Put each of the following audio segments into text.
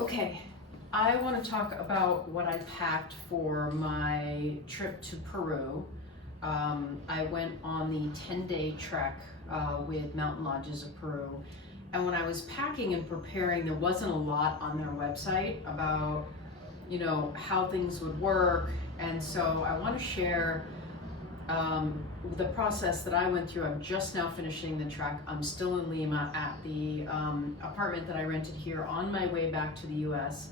Okay, I want to talk about what I packed for my trip to Peru. I went on the 10-day trek with Mountain Lodges of Peru. And when I was packing and preparing, there wasn't a lot on their website about, how things would work. And so I want to share the process that I went through. I'm just now finishing the trek. I'm still in Lima at the apartment that I rented here on my way back to the US.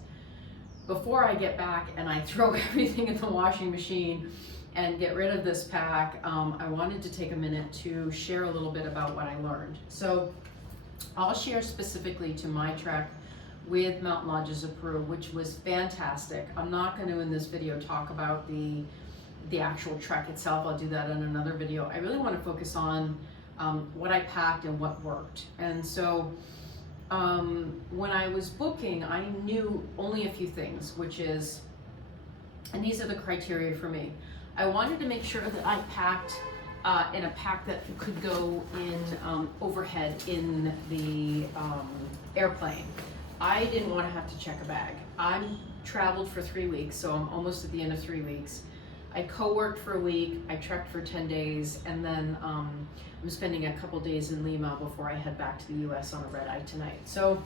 Before I get back and I throw everything in the washing machine and get rid of this pack, I wanted to take a minute to share a little bit about what I learned. So I'll share specifically to my trek with Mountain Lodges of Peru, which was fantastic. I'm not going to in this video talk about the actual trek itself. I'll do that in another video. I really want to focus on what I packed and what worked. And so when I was booking, I knew only a few things, which is, and these are the criteria for me. I wanted to make sure that I packed in a pack that could go in overhead in the airplane. I didn't want to have to check a bag. I traveled for 3 weeks, so I'm almost at the end of 3 weeks. I co-worked for a week, I trekked for 10 days, and then I'm spending a couple days in Lima before I head back to the US on a red eye tonight. So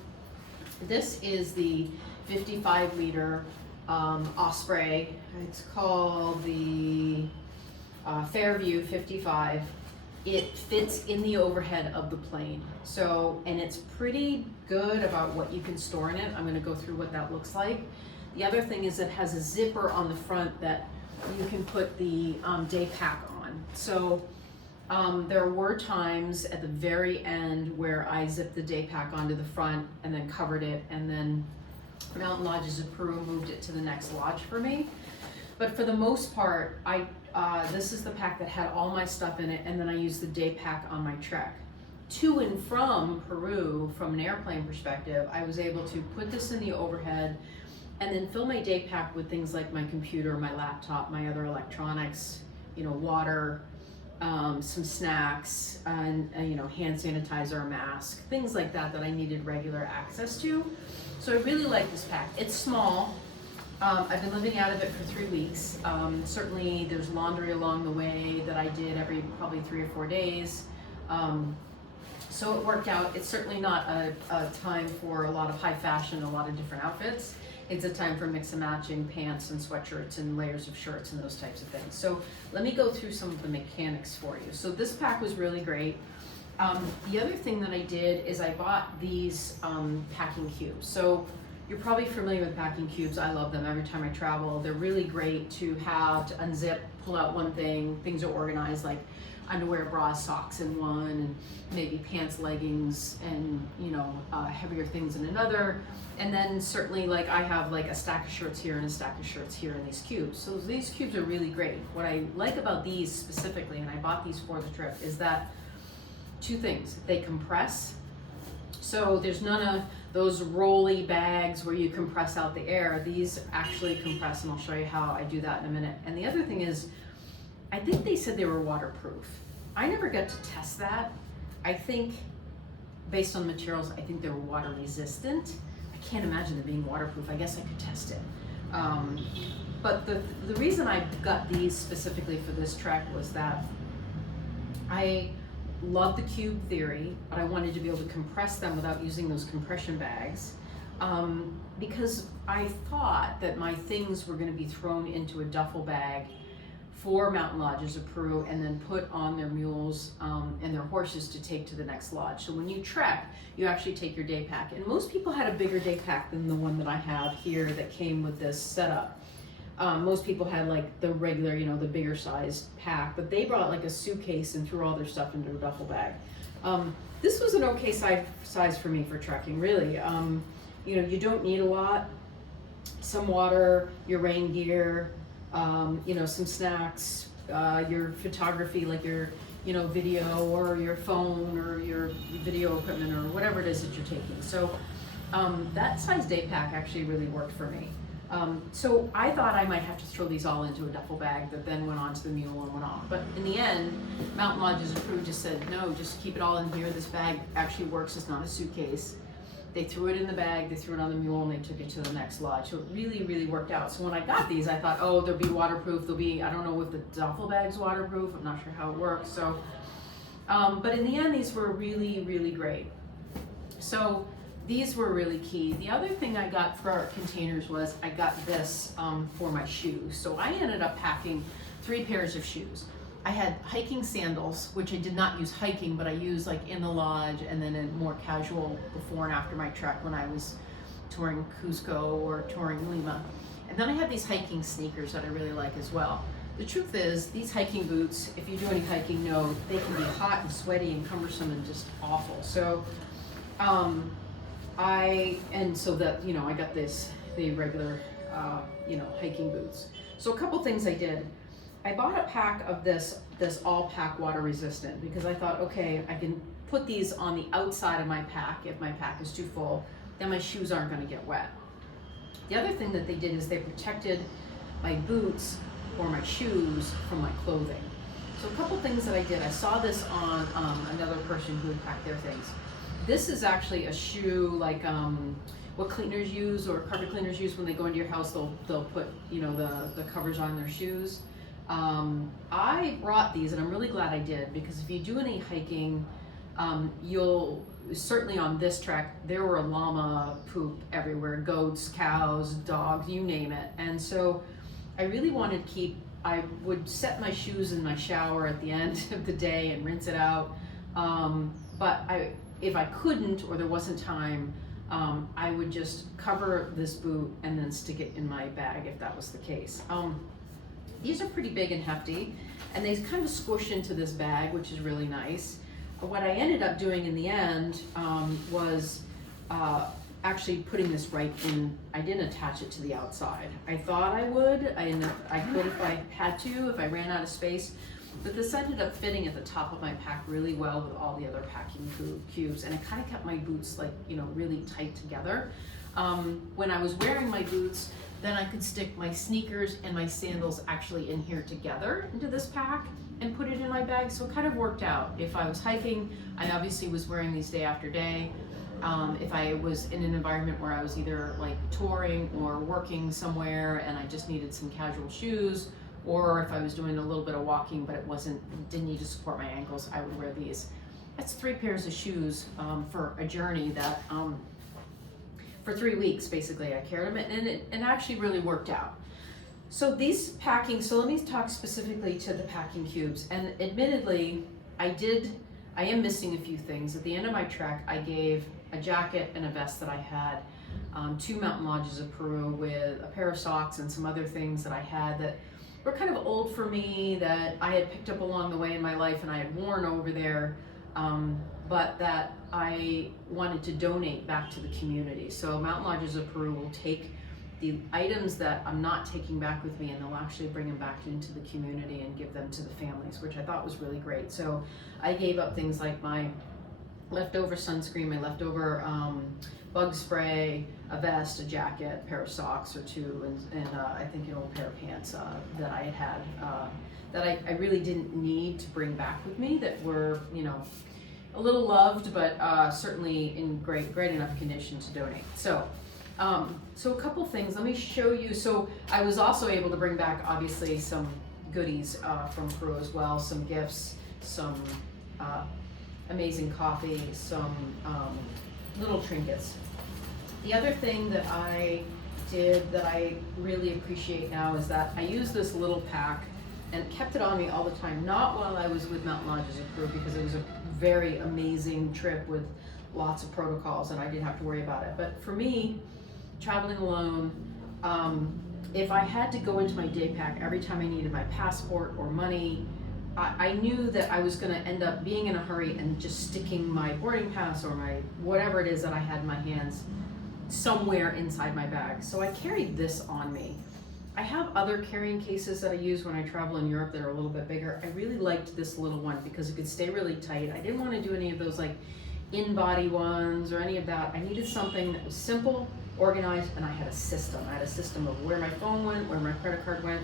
this is the 55 liter Osprey. It's called the Fairview 55. It fits in the overhead of the plane. So, and it's pretty good about what you can store in it. I'm gonna go through what that looks like. The other thing is it has a zipper on the front that you can put the day pack on. So there were times at the very end where I zipped the day pack onto the front and then covered it, and then Mountain Lodges of Peru moved it to the next lodge for me. But for the most part, this is the pack that had all my stuff in it, and then I used the day pack on my trek. To and from Peru, from an airplane perspective, I was able to put this in the overhead and then fill my day pack with things like my computer, my laptop, my other electronics, water, some snacks, and hand sanitizer, a mask, things like that that I needed regular access to. So I really like this pack. It's small. I've been living out of it for 3 weeks. Certainly there's laundry along the way that I did every probably 3 or 4 days. So it worked out. It's certainly not a time for a lot of high fashion, a lot of different outfits. It's a time for mix and matching pants and sweatshirts and layers of shirts and those types of things. So let me go through some of the mechanics for you. So this pack was really great. The other thing that I did is I bought these packing cubes. So you're probably familiar with packing cubes. I love them every time I travel. They're really great to have, to unzip, pull out one thing, things are organized, like underwear, bras, socks in one, and maybe pants, leggings, and heavier things in another. And then certainly, like, I have like a stack of shirts here and a stack of shirts here in these cubes. So these cubes are really great. What I like about these specifically, and I bought these for the trip, is that two things. They compress. So there's none of those rolly bags where you compress out the air. These actually compress, and I'll show you how I do that in a minute. And the other thing is, I think they said they were waterproof. I never got to test that. I think, based on the materials, I think they were water resistant. I can't imagine them being waterproof. I guess I could test it. But the reason I got these specifically for this trek was that I love the cube theory, but I wanted to be able to compress them without using those compression bags, because I thought that my things were going to be thrown into a duffel bag for Mountain Lodges of Peru and then put on their mules and their horses to take to the next lodge. So when you trek, you actually take your day pack. And most people had a bigger day pack than the one that I have here that came with this setup. Most people had like the regular, the bigger size pack, but they brought like a suitcase and threw all their stuff into a duffel bag. This was an okay size for me for trekking, really. You don't need a lot. Some water, your rain gear, some snacks, your photography, like your, video, or your phone, or your video equipment, or whatever it is that you're taking. So that size day pack actually really worked for me. So I thought I might have to throw these all into a duffel bag that then went onto the mule and went on. But in the end, Mountain Lodges of Peru just said, no, just keep it all in here. This bag actually works. It's not a suitcase. They threw it in the bag, they threw it on the mule, and they took it to the next lodge. So it really, really worked out. So when I got these, I thought, oh, they'll be waterproof. They'll be, I don't know if the duffel bag's waterproof. I'm not sure how it works. So, but in the end, these were really, really great. So these were really key. The other thing I got for our containers was I got this for my shoes. So I ended up packing 3 pairs of shoes. I had hiking sandals, which I did not use hiking, but I used like in the lodge and then in more casual before and after my trek when I was touring Cusco or touring Lima. And then I had these hiking sneakers that I really like as well. The truth is, these hiking boots, if you do any hiking, know they can be hot and sweaty and cumbersome and just awful. So, I got the regular, hiking boots. So a couple things I did. I bought a pack of this all pack water resistant because I thought, okay, I can put these on the outside of my pack if my pack is too full, then my shoes aren't going to get wet. The other thing that they did is they protected my boots or my shoes from my clothing. So a couple things that I did. I saw this on another person who had packed their things. This is actually a shoe like what cleaners use or carpet cleaners use when they go into your house. They'll put the covers on their shoes. I brought these, and I'm really glad I did, because if you do any hiking, you'll certainly on this trek there were llama poop everywhere, goats, cows, dogs, you name it. And so I really wanted to keep. I would set my shoes in my shower at the end of the day and rinse it out. But if I couldn't or there wasn't time, I would just cover this boot and then stick it in my bag if that was the case. These are pretty big and hefty, and they kind of squish into this bag, which is really nice. What I ended up doing in the end was actually putting this right in. I didn't attach it to the outside. I thought I would. I could if I had to, if I ran out of space. But this ended up fitting at the top of my pack really well with all the other packing cubes, and it kind of kept my boots really tight together. When I was wearing my boots, then I could stick my sneakers and my sandals actually in here together into this pack and put it in my bag, so it kind of worked out. If I was hiking, I obviously was wearing these day after day. If I was in an environment where I was either like touring or working somewhere and I just needed some casual shoes, or if I was doing a little bit of walking but didn't need to support my ankles, I would wear these. That's 3 pairs of shoes for a journey that for 3 weeks basically I carried them, and it actually really worked out. So these packing, so let me talk specifically to the packing cubes. And admittedly, I am missing a few things. At the end of my trek, I gave a jacket and a vest that I had, 2 mountain lodges of Peru with a pair of socks and some other things that I had that were kind of old for me, that I had picked up along the way in my life and I had worn over there, but that I wanted to donate back to the community. So Mountain Lodges of Peru will take the items that I'm not taking back with me, and they'll actually bring them back into the community and give them to the families, which I thought was really great. So I gave up things like my leftover sunscreen, my leftover bug spray, a vest, a jacket, a pair of socks or 2, and I think an old pair of pants that I had that I really didn't need to bring back with me, that were a little loved, but certainly in great enough condition to donate. So a couple things, let me show you. So I was also able to bring back obviously some goodies from Peru as well, some gifts, some amazing coffee, some little trinkets. The other thing that I did that I really appreciate now is that I use this little pack and kept it on me all the time, not while I was with Mountain Lodges of Peru, because it was a very amazing trip with lots of protocols and I didn't have to worry about it. But for me, traveling alone, if I had to go into my day pack every time I needed my passport or money, I knew that I was going to end up being in a hurry and just sticking my boarding pass or my whatever it is that I had in my hands somewhere inside my bag. So I carried this on me. I have other carrying cases that I use when I travel in Europe that are a little bit bigger. I really liked this little one because it could stay really tight. I didn't want to do any of those like in-body ones or any of that. I needed something that was simple, organized, and I had a system. I had a system of where my phone went, where my credit card went,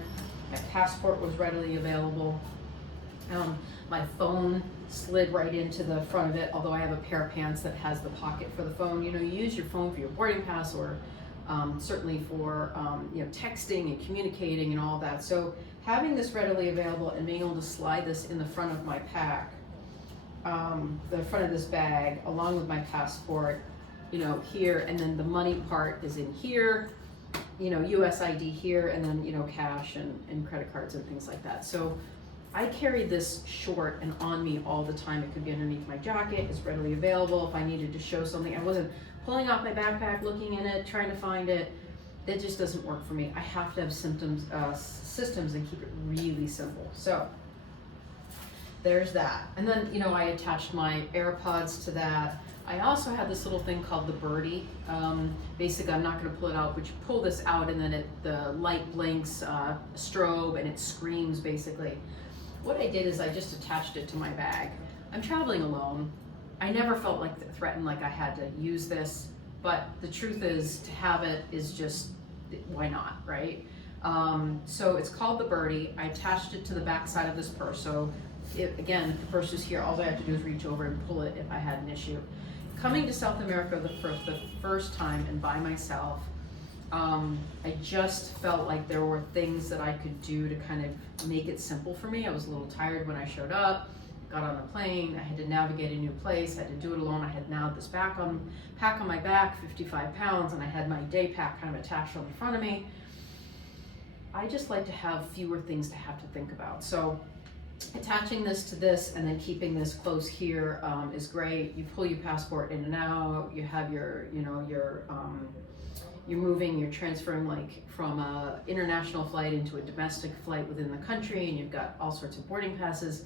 my passport was readily available. My phone slid right into the front of it, although I have a pair of pants that has the pocket for the phone. You know, you use your phone for your boarding pass, or certainly for you know, texting and communicating and all that. So having this readily available and being able to slide this in the front of my pack, the front of this bag, along with my passport, you know, here, and then the money part is in here, you know, US ID here, and then, you know, cash and credit cards and things like that. So I carry this short and on me all the time. It could be underneath my jacket. It's readily available if I needed to show something. I wasn't pulling off my backpack, looking in it, trying to find it. It just doesn't work for me. I have to have systems and keep it really simple. So there's that. And then, you know, I attached my AirPods to that. I also had this little thing called the birdie. Basically, I'm not going to pull it out, but you pull this out and then the light blinks, strobe, and it screams basically. What I did is I just attached it to my bag. I'm traveling alone. I never felt like threatened, like I had to use this, but the truth is, to have it is just, why not, right? So it's called the birdie. I attached it to the back side of this purse. So again, if the purse is here, all I have to do is reach over and pull it if I had an issue. Coming to South America the first time and by myself, I just felt like there were things that I could do to kind of make it simple for me. I was a little tired when I showed up, got on the plane, I had to navigate a new place, I had to do it alone. I had now this pack on my back, 55 pounds, and I had my day pack kind of attached on the front of me. I just like to have fewer things to have to think about. So attaching this to this and then keeping this close here is great. You pull your passport in and out, you have your, you know, you're transferring like from a international flight into a domestic flight within the country, and you've got all sorts of boarding passes.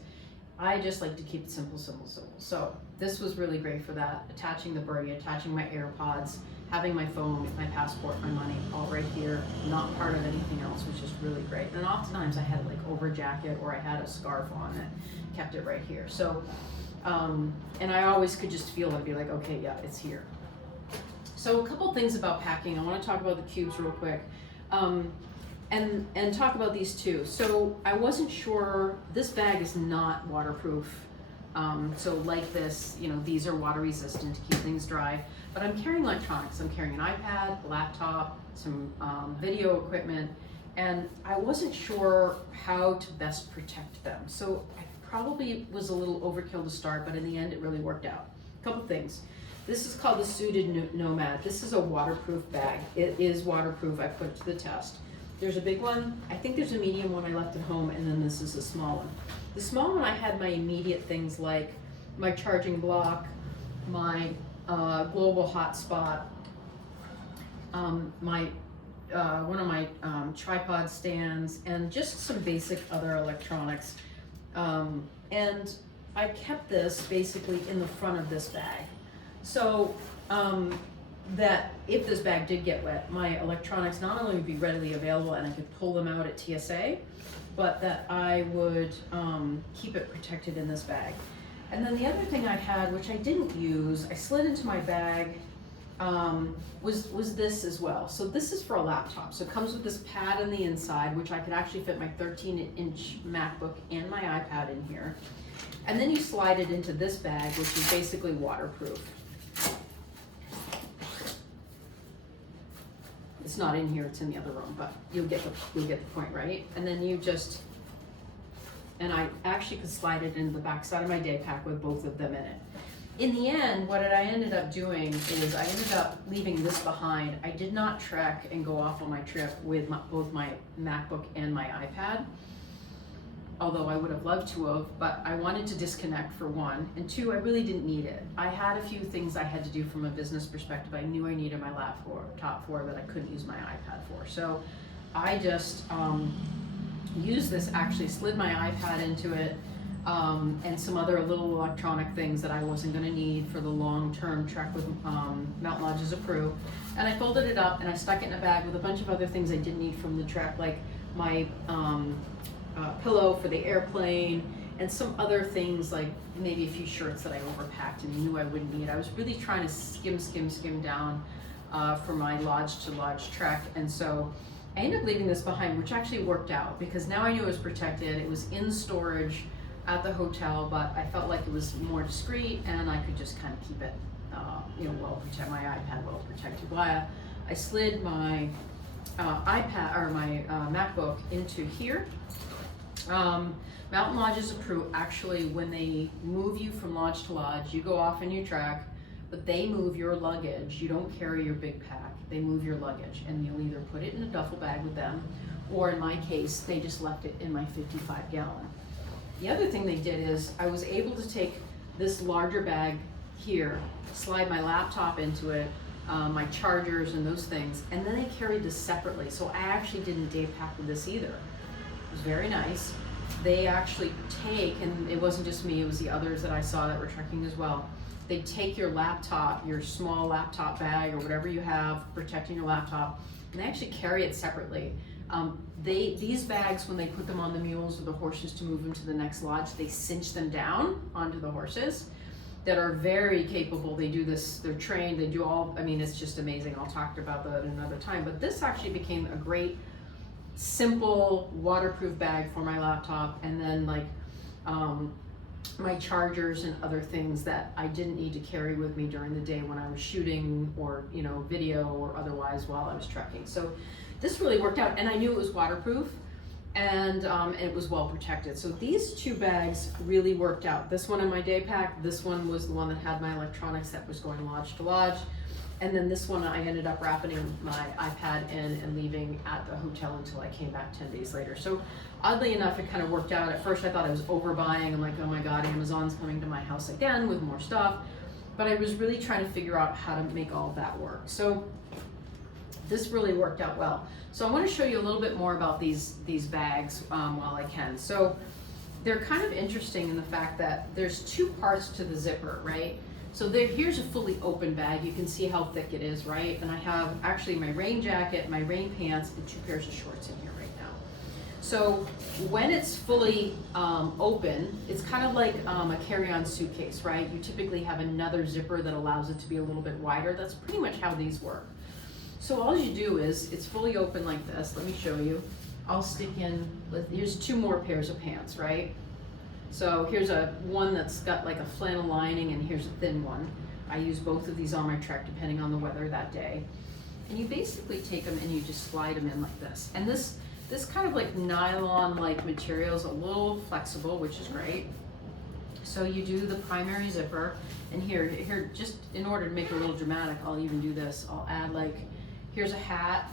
I just like to keep it simple, simple, simple. So this was really great for that. Attaching the birdie, attaching my AirPods, having my phone, my passport, my money, all right here, not part of anything else, which is really great. And oftentimes I had like over a jacket or I had a scarf on that kept it right here. So, and I always could just feel it and be like, okay, yeah, it's here. So a couple things about packing. I want to talk about the cubes real quick, and talk about these two. So I wasn't sure, this bag is not waterproof. So like this, you know, these are water resistant to keep things dry, but I'm carrying electronics. I'm carrying an iPad, a laptop, some video equipment, and I wasn't sure how to best protect them. So I probably was a little overkill to start, but in the end it really worked out. A couple things. This is called the Suited Nomad. This is a waterproof bag. It is waterproof. I put it to the test. There's a big one. I think there's a medium one I left at home, and then this is a small one. The small one, I had my immediate things like my charging block, my global hotspot, one of my tripod stands, and just some basic other electronics. And I kept this basically in the front of this bag. So that if this bag did get wet, my electronics not only would be readily available and I could pull them out at TSA, but that I would keep it protected in this bag. And then the other thing I had, which I didn't use, I slid into my bag, was this as well. So this is for a laptop. So it comes with this pad on the inside, which I could actually fit my 13-inch MacBook and my iPad in here. And then you slide it into this bag, which is basically waterproof. It's not in here, it's in the other room, but you'll get the point, right? And then you just, and I actually could slide it into the back side of my day pack with both of them in it. In the end, what I ended up doing is I ended up leaving this behind. I did not trek and go off on my trip with both my MacBook and my iPad, although I would have loved to have, but I wanted to disconnect for one, and two, I really didn't need it. I had a few things I had to do from a business perspective. I knew I needed my laptop for that I couldn't use my iPad for. So I just used this, actually slid my iPad into it, and some other little electronic things that I wasn't gonna need for the long-term trek with Mountain Lodges of Peru. And I folded it up and I stuck it in a bag with a bunch of other things I didn't need from the trek, like my pillow for the airplane, and some other things like maybe a few shirts that I overpacked and knew I wouldn't need. I was really trying to skim down for my lodge to lodge trek, and so I ended up leaving this behind, which actually worked out because now I knew it was protected. It was in storage at the hotel, but I felt like it was more discreet and I could just kind of keep it, well protected, my iPad well protected. I slid my iPad or my MacBook into here. Mountain Lodges of Peru, actually, when they move you from lodge to lodge, you go off and you trek, but they move your luggage. You don't carry your big pack. They move your luggage, and you'll either put it in a duffel bag with them, or in my case, they just left it in my 55-gallon. The other thing they did is I was able to take this larger bag here, slide my laptop into it, my chargers and those things, and then I carried this separately. So I actually didn't day pack with this either. It was very nice. They actually take, and it wasn't just me, it was the others that I saw that were trekking as well. They take your laptop, your small laptop bag or whatever you have protecting your laptop, and they actually carry it separately. These bags, when they put them on the mules or the horses to move them to the next lodge, they cinch them down onto the horses that are very capable. They do this, they're trained, they do all, I mean, it's just amazing. I'll talk about that another time, but this actually became a great, simple, waterproof bag for my laptop, and then like my chargers and other things that I didn't need to carry with me during the day when I was shooting or, video or otherwise while I was trekking. So this really worked out, and I knew it was waterproof, and it was well protected. So these two bags really worked out. This one in my day pack, this one was the one that had my electronics that was going lodge to lodge, and then this one I ended up wrapping my iPad in and leaving at the hotel until I came back 10 days later. So oddly enough, it kind of worked out. At first I thought I was overbuying. I'm like, oh my God, Amazon's coming to my house again with more stuff. But I was really trying to figure out how to make all of that work. So this really worked out well. So I want to show you a little bit more about these bags while I can. So they're kind of interesting in the fact that there's two parts to the zipper, right? So here's a fully open bag. You can see how thick it is, right? And I have actually my rain jacket, my rain pants, and 2 pairs of shorts in here right now. So when it's fully open, it's kind of like a carry-on suitcase, right? You typically have another zipper that allows it to be a little bit wider. That's pretty much how these work. So all you do is, it's fully open like this. Let me show you. I'll stick in, here's 2 more pairs of pants, right? So here's one that's got like a flannel lining, and here's a thin one. I use both of these on my trek depending on the weather that day. And you basically take them and you just slide them in like this. And this kind of like nylon-like material is a little flexible, which is great. So you do the primary zipper, and here, just in order to make it a little dramatic, I'll even do this. I'll add here's a hat,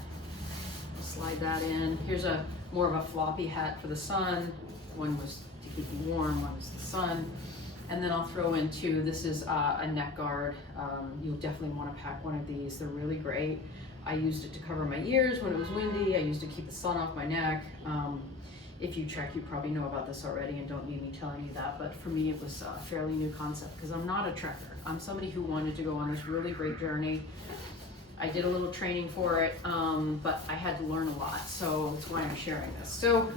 slide that in. Here's more of a floppy hat for the sun. One was to keep you warm, one was the sun. And then I'll throw in 2, this is a neck guard. You'll definitely want to pack one of these. They're really great. I used it to cover my ears when it was windy. I used it to keep the sun off my neck. If you trek, you probably know about this already and don't need me telling you that, but for me it was a fairly new concept because I'm not a trekker. I'm somebody who wanted to go on this really great journey. I did a little training for it, but I had to learn a lot, so that's why I'm sharing this. So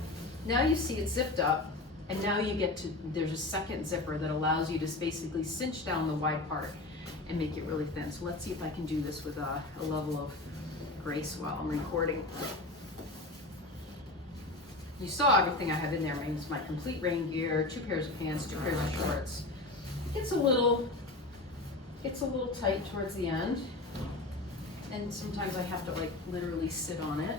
now you see it's zipped up, and now you get to, there's a second zipper that allows you to basically cinch down the wide part and make it really thin. So let's see if I can do this with a level of grace while I'm recording. You saw everything I have in there. It's my complete rain gear, 2 pairs of pants, 2 pairs of shorts. It's a little tight towards the end, and sometimes I have to literally sit on it.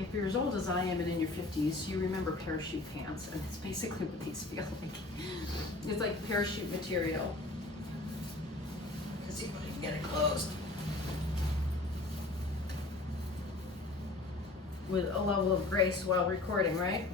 If you're as old as I am and in your 50s, you remember parachute pants, and it's basically what these feel like. It's like parachute material. Let's see if I can get it closed. With a level of grace while recording, right?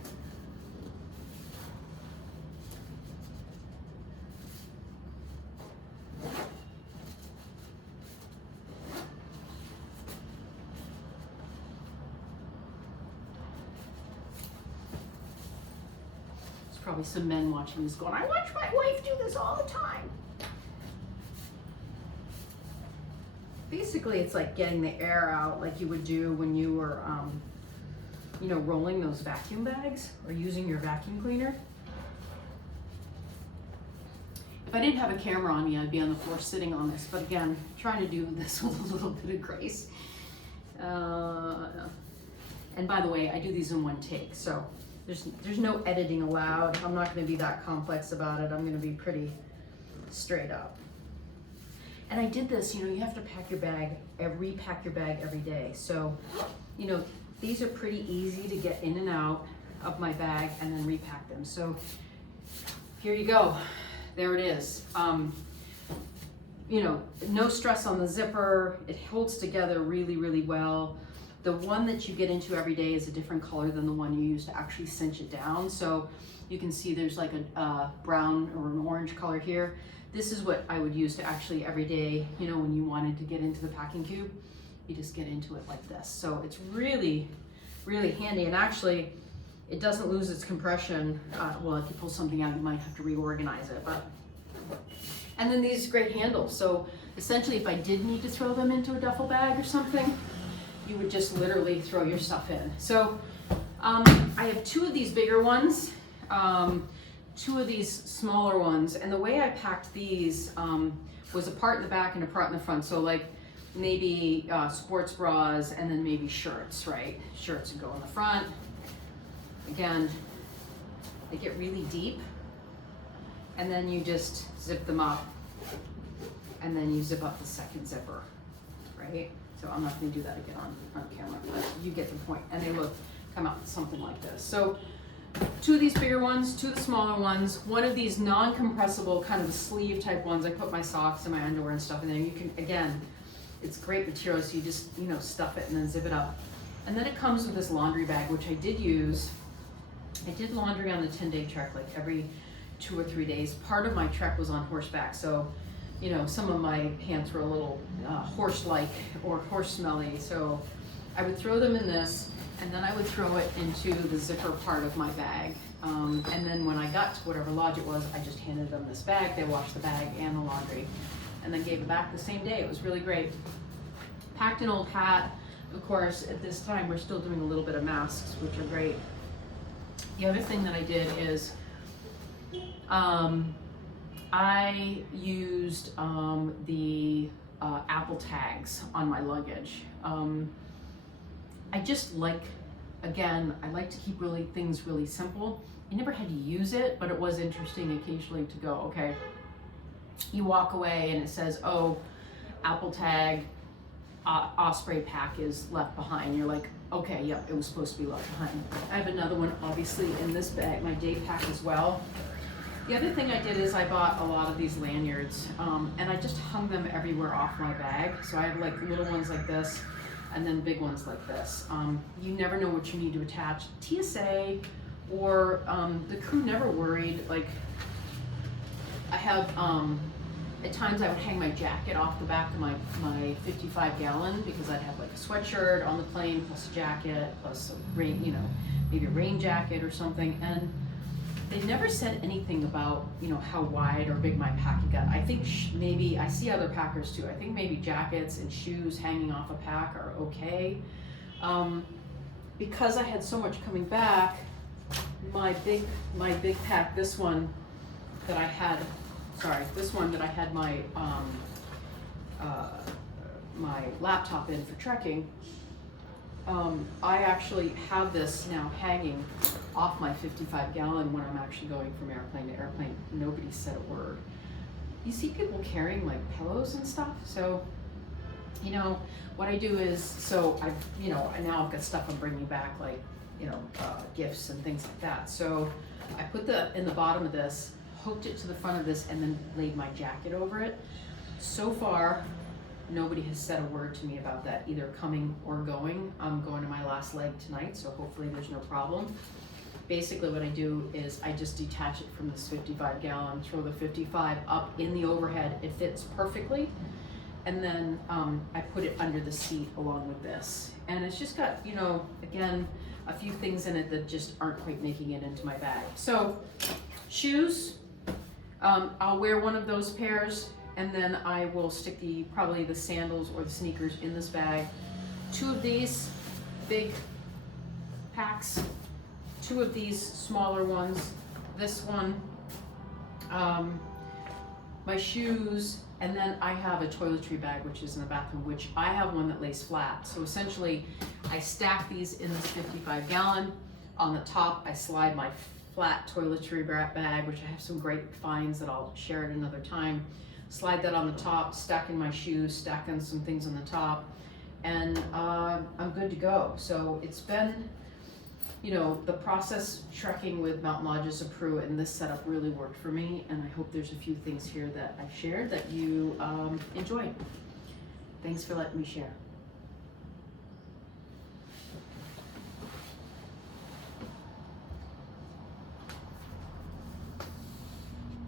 There's probably some men watching this going, I watch my wife do this all the time. Basically, it's like getting the air out like you would do when you were rolling those vacuum bags or using your vacuum cleaner. If I didn't have a camera on me, I'd be on the floor sitting on this, but again, trying to do this with a little bit of grace. And by the way, I do these in one take, so there's no editing allowed. I'm not gonna be that complex about it. I'm gonna be pretty straight up. And I did this, you know, you have to pack your bag, repack your bag every day. So, you know, these are pretty easy to get in and out of my bag and then repack them. So here you go, there it is. You know, no stress on the zipper. It holds together really, really well. The one that you get into every day is a different color than the one you use to actually cinch it down. So you can see there's like a brown or an orange color here. This is what I would use to actually every day, you know, when you wanted to get into the packing cube, you just get into it like this. So it's really, really handy. And actually, it doesn't lose its compression. Well, if you pull something out, you might have to reorganize it. And then these great handles. So essentially, if I did need to throw them into a duffel bag or something, you would just literally throw your stuff in. So I have two of these bigger ones, two of these smaller ones. And the way I packed these was a part in the back and a part in the front. So like maybe sports bras and then maybe shirts, right? Shirts would go in the front. Again, they get really deep. And then you just zip them up, and then you zip up the second zipper, right? So I'm not going to do that again on camera, but you get the point. And they come out something like this. So two of these bigger ones, two of the smaller ones, one of these non-compressible kind of the sleeve type ones. I put my socks and my underwear and stuff in there. You can, again, it's great material, so you just, you know, stuff it and then zip it up. And then it comes with this laundry bag, which I did use. I did laundry on the 10-day trek, like every 2 or 3 days. Part of my trek was on horseback, so you know, some of my pants were a little horse-like or horse-smelly, so I would throw them in this, and then I would throw it into the zipper part of my bag. And then when I got to whatever lodge it was, I just handed them this bag. They washed the bag and the laundry, and then gave it back the same day. It was really great. Packed an old hat. Of course, at this time, we're still doing a little bit of masks, which are great. The other thing that I did is I used the Apple tags on my luggage. I just like, again, I like to keep things really simple. I never had to use it, but it was interesting occasionally to go, okay, you walk away and it says, oh, Apple tag, Osprey pack is left behind. You're like, okay, yep, it was supposed to be left behind. I have another one, obviously, in this bag, my day pack as well. The other thing I did is I bought a lot of these lanyards, and I just hung them everywhere off my bag. So I have like little ones like this, and then big ones like this. You never know what you need to attach. TSA or the crew never worried. Like I have, at times I would hang my jacket off the back of my 55-gallon because I'd have like a sweatshirt on the plane plus a jacket plus a rain, you know, maybe a rain jacket or something. And they never said anything about, you know, how wide or big my pack got. I think maybe, I see other packers too, I think maybe jackets and shoes hanging off a pack are okay. Because I had so much coming back, my big pack, this one that I had my my laptop in for trekking, I actually have this now hanging off my 55-gallon when I'm actually going from airplane to airplane. Nobody said a word. You see people carrying like pillows and stuff. So, you know, what I do is, so now I've got stuff I'm bringing back, like, you know, gifts and things like that. So I put in the bottom of this, hooked it to the front of this, and then laid my jacket over it. So far, nobody has said a word to me about that, either coming or going. I'm going to my last leg tonight, so hopefully there's no problem. Basically what I do is I just detach it from this 55-gallon, throw the 55 up in the overhead. It fits perfectly. And then I put it under the seat along with this. And it's just got, you know, again, a few things in it that just aren't quite making it into my bag. So shoes, I'll wear one of those pairs, and then I will stick probably the sandals or the sneakers in this bag. Two of these big packs, two of these smaller ones, this one, my shoes, and then I have a toiletry bag, which is in the bathroom, which I have one that lays flat. So essentially, I stack these in this 55-gallon. On the top, I slide my flat toiletry bag, which I have some great finds that I'll share at another time. Slide that on the top, stack in my shoes, stack in some things on the top, and I'm good to go. So it's been, you know, the process trekking with Mountain Lodges of Peru and this setup really worked for me, and I hope there's a few things here that I've shared that you enjoyed. Thanks for letting me share.